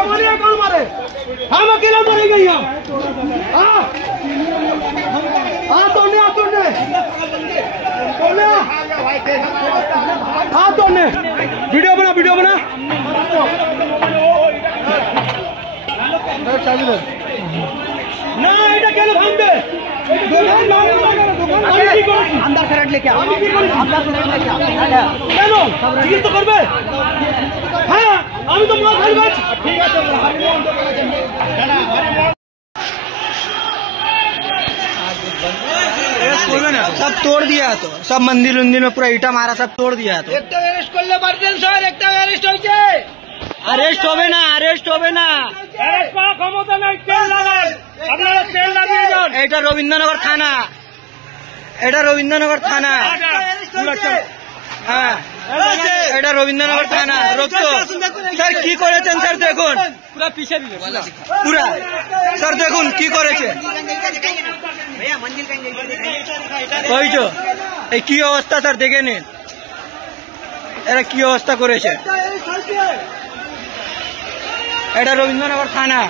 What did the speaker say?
कमालिया कौन मारे? हम अकेला मरेंगे यहाँ। तोड़ने वीडियो बना ना এটা কেন ভাঙবে अंदर से लेके आओ কেন জিজ্ঞেস তো করবে হ্যাঁ আমি তো মা খাই গাছ ঠিক আছে सब तोड़ दिया तो सब मंदिर उंदिर में पूरा ईटा मारा सब तोड़ दिया तो একটা অ্যারেস্ট করলে পারতেন স্যার একটা অ্যারেস্ট হয়েছে अरेस्ट होवे ना অ্যারেস্ট করার ক্ষমতা নাই তেল লাগান আপনারা তেল লাগিয়ে যান এটা রবীন্দ্রনগর থানা হ্যাঁ এটা রবীন্দ্রনগর থানা রক্ত স্যার কি করেছেন স্যার দেখুন পুরা পিছে দিলে পুরা স্যার দেখুন কি করেছে ওই তো এই কি অবস্থা স্যার দেখে নিন এরা কি অবস্থা করেছে এটা রবীন্দ্রনগর থানা